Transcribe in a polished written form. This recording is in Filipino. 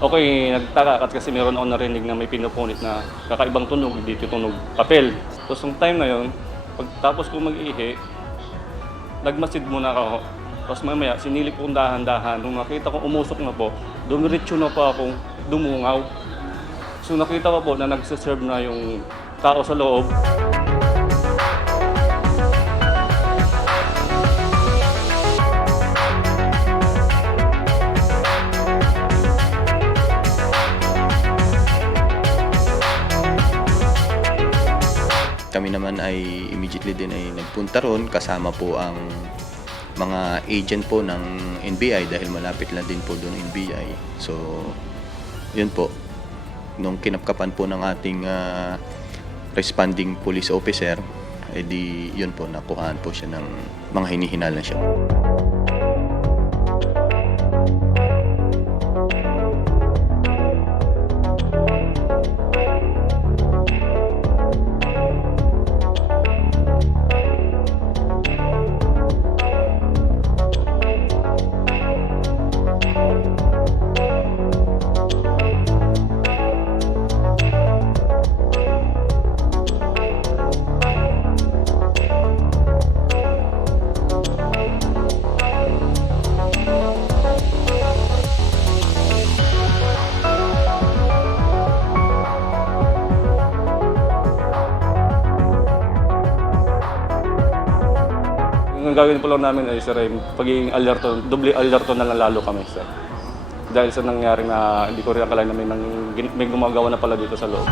Okay, nagtaka at kasi meron ako narinig na may pinupunit na kakaibang tunog, dito tunog papel. Tapos nung time na yun, pagtapos ko mag-ihi, nagmasid muna ako. Tapos mamaya, sinilip kong dahan-dahan. Nung nakita ko umusok na po, dumiretso na po akong dumungaw. So nakita ko po na nagsiserve na yung tao sa loob. Kami naman ay immediately din ay nagpunta ron, kasama po ang mga agent po ng NBI dahil malapit lang din po doon ang NBI. So, yun po. Nung kinapkapan po ng ating responding police officer, edi yun po, nakuhaan po siya ng mga hinihinalan siya. Ang gawin po lang namin ay sir, ay pagiging alerto, doble alerto na lang lalo kami sir. Dahil sa nangyari na hindi ko rin akalain na may gumagawa na pala dito sa loob.